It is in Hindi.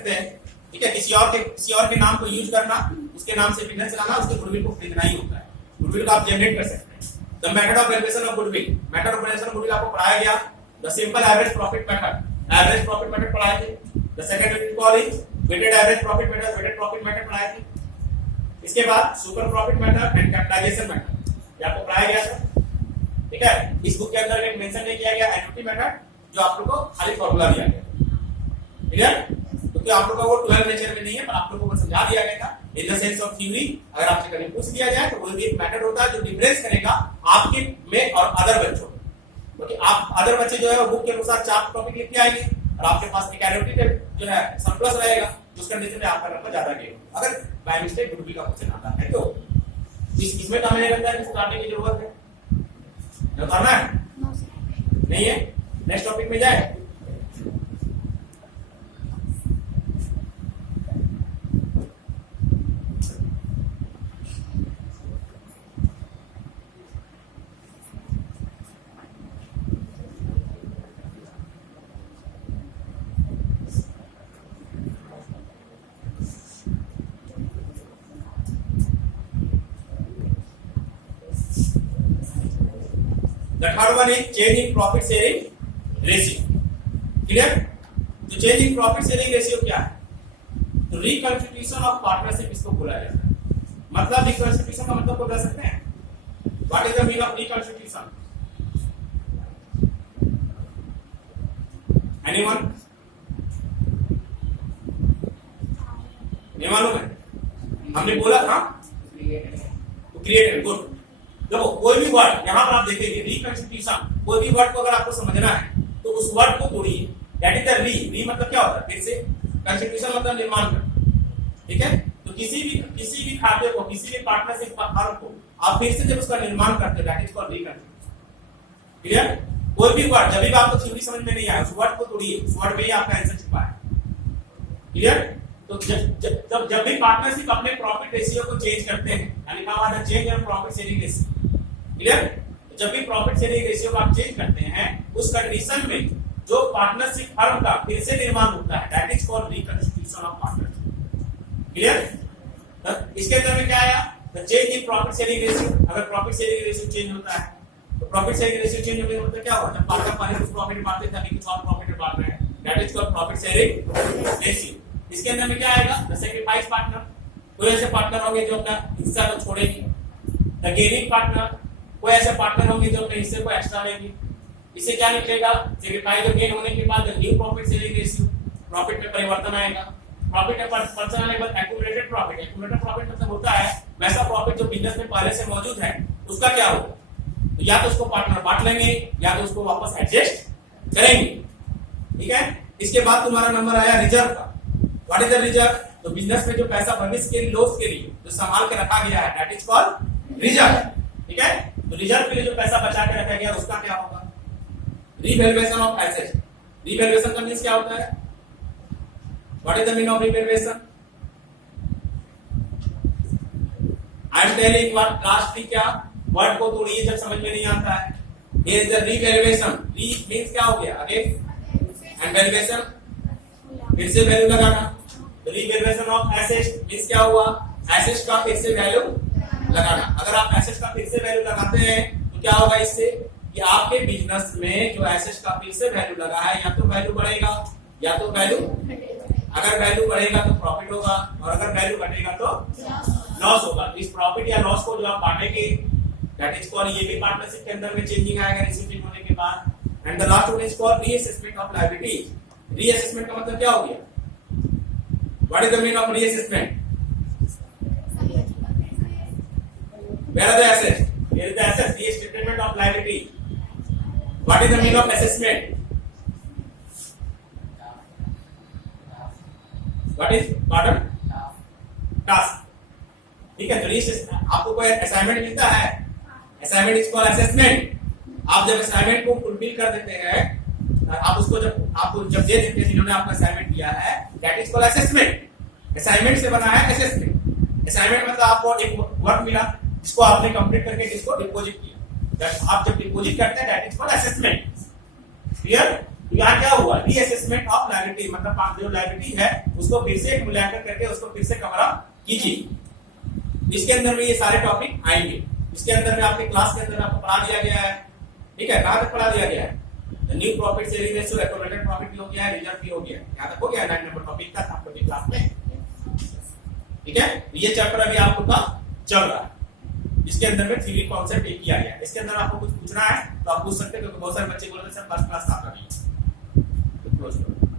सकते हैं, ठीक है। किसी और के नाम को यूज करना, उसके नाम से बिजनेस चलाना, उसके गुडविल को खरीदना ही होता है। गुडविल को आप जनरेट कर सकते हैं। The method of valuation of goodwill, method of valuation of goodwill आपको पढ़ाया गया। The simple average profit method, average profit method पढ़ाए थे। The second unit call is weighted average profit method, weighted profit method पढ़ाए थे। इसके बाद super profit method and capitalization method, ये आपको पढ़ाया गया था, ठीक है। इस बुक के अंदर एक मेंशन नहीं किया गया एन्युटी मेथड, जो आप लोग को खाली फॉर्मूला दिया गया, क्लियर। क्योंकि आप लोग का वो 12 नेचर में नहीं है, पर आप लोगों को समझा दिया गया था in the sense of theory. अगर आपसे कभी पूछ दिया जाए तो वो भी एक मेथड होता है जो डिफरेंस करेगा आपके में और अदर बच्चों में। क्योंकि आप अदर बच्चे जो है वो बुक के अनुसार 4 टॉपिक लिख के आएंगे और आपके पास एक एन्युटी जो है सरप्लस रहेगा, उस कंडीशन में आपका नंबर ज्यादा गिरेगा अगर बाय मिस्टेक गुडविल का क्वेश्चन आता है। तो इसमें तो हमें लगता है सुधारने की जरूरत है, करना है नहीं है। नेक्स्ट टॉपिक में जाए। The third one is change in profit sharing ratio, clear। तो change in profit sharing ratio क्या है? तो reconstitution of partnership इसको बोला जाता है। मतलब reconstitution का मतलब को बता सकते हैं? What is the meaning of reconstitution? Anyone? नहीं मालूम है? हमने बोला था तो क्रिएट गुड। देखो कोई भी वर्ड यहाँ पर आप देखेंगे रिकंस्टिट्यूशन, कोई भी वर्ड को अगर आपको समझना है तो उस वर्ड को तोड़िए। दैट इज द री मतलब क्या होता है? फिर से कंस्टिट्यूशन मतलब निर्माण करना, ठीक है। तो किसी भी खाते को, किसी भी पार्टनरशिप फर्म को आप फिर से जब उसका निर्माण करते हैं that is called reconstitution, clear. कोई भी वर्ड जब भी आपको थ्योरी समझ में नहीं आया उस वर्ड को तोड़िए, उस वर्ड में ही आपका आंसर छुपा है, क्लियर। तो जब भी पार्टनरशिप अपने प्रॉफिट रेशियो को चेंज करते हैं, यानी क्या होता है change in profit sharing ratio, clear. जब भी प्रॉफिट शेयरिंग रेशियो को आप चेंज करते हैं उस कंडीशन में जो पार्टनरशिप फर्म का फिर से निर्माण होता है that is called reconstitution of partnership, clear. इसके अंदर में क्या आया? The change in profit sharing ratio. अगर प्रॉफिट शेयरिंग रेशियो चेंज होता है तो प्रॉफिट शेयरिंग रेशियो चेंज होने का मतलब क्या हुआ? जब पार्टनर पहले कुछ प्रॉफिट बांटते थे अभी कुछ और प्रॉफिट बांट रहे हैं, that is called profit sharing ratio. इसके अंदर में क्या आएगा? द सैक्रिफाइस पार्टनर, कोई ऐसे पार्टनर होंगे जो अपना हिस्सा को छोड़ेंगे। द गेनिंग पार्टनर, कोई ऐसे पार्टनर होंगे जो अपने हिस्से को एक्स्ट्रा लेंगे। इससे क्या निकलेगा? सैक्रिफाइस और गेन होने के बाद new profit sharing ratio, profit में परिवर्तन आएगा। प्रॉफिट में परिवर्तन आने के बाद एक्यूमुलेटेड प्रॉफिट, एक्यूमुलेटेड प्रॉफिट मतलब होता है वैसा प्रॉफिट जो बिजनेस में पहले से मौजूद है उसका क्या होगा? तो या तो उसको पार्टनर बांट लेंगे या तो उसको वापस एडजस्ट करेंगे, ठीक है। इसके बाद तुम्हारा नंबर आया रिजर्व का। What is the reserve? तो बिजनेस में जो पैसा भविष्य के लॉस के लिए जो संभाल के रखा गया है दैट इज कॉल्ड रिजर्व, ठीक है। तो रिजर्व के लिए जो पैसा बचा के रखा गया उसका क्या होगा? Revaluation of asset. रीवैल्यूएशन का मींस क्या होता है? What is the meaning of revaluation? I am telling what last थी क्या? वर्ड को तोड़िए जब समझ में नहीं आता है। Here is the revaluation. री मींस क्या हो गया? अगेन एंड वैल्यूएशन, फिर से वैल्यू लगाना। रीवैल्यूएशन ऑफ एसेट मींस क्या हुआ? एसेट का फिर से वैल्यू लगाना। अगर आप एसेट का फिर से वैल्यू लगाते हैं तो क्या होगा इससे कि आपके बिजनेस में जो एसेट का फिर से वैल्यू लगा है या तो वैल्यू बढ़ेगा या तो वैल्यू, अगर वैल्यू बढ़ेगा तो प्रॉफिट होगा और अगर वैल्यू घटेगा तो लॉस होगा। तो इस प्रॉफिट या लॉस को जो आप बांटेंगे दैट इज कॉल्ड, ये भी पार्टनरशिप के अंदर में चेंजिंग आएगा रिसीविंग होने के बाद। And the last one is called reassessment of liabilities. Reassessment का मतलब क्या हो गया? What is the meaning of reassessment? Where are the assets? Here is the assets. Restatement of liability. What is the meaning of assessment? What is pardon? Task. ठीक है। तो आपको कोई असाइनमेंट मिलता है, असाइनमेंट इज कॉल्ड असेसमेंट। आप जब असाइनमेंट को फुलफिल कर देते हैं, आप उसको जब आपको जब दे देते हैं जिन्होंने आपको असाइनमेंट दिया है that is called assessment. Assignment से बना है असेसमेंट। असाइनमेंट मतलब आपको एक वर्क मिला जिसको आपने कंप्लीट करके जिसको डिपॉजिट किया, आप जब डिपॉजिट करते हैं that is called assessment, clear. यहाँ क्या हुआ, रीअसेसमेंट ऑफ लायबिलिटी, मतलब जो लायबिलिटी है उसको फिर से मूल्यांकन करके उसको फिर से कवर अप कीजिए। इसके अंदर में ये सारे टॉपिक आएंगे। इसके अंदर में आपके क्लास के अंदर आपको पढ़ा दिया गया है, ठीक है, कहां तक पढ़ा दिया गया है, new profit sharing ratio, accumulated profit भी हो गया है, रिजर्व भी हो गया है, यहां तक हो गया 9 नंबर टॉपिक तक आपके क्लास में, ठीक है। ये चैप्टर अभी आपका चल रहा है, इसके अंदर में थ्योरी कॉन्सेप्ट एक किया गया है। इसके अंदर आपको कुछ पूछना है तो आप पूछ सकते हो, क्योंकि बहुत सारे बच्चे बोल रहे हैं सर फर्स्ट क्लास आपका नहीं है। क्लोज करो।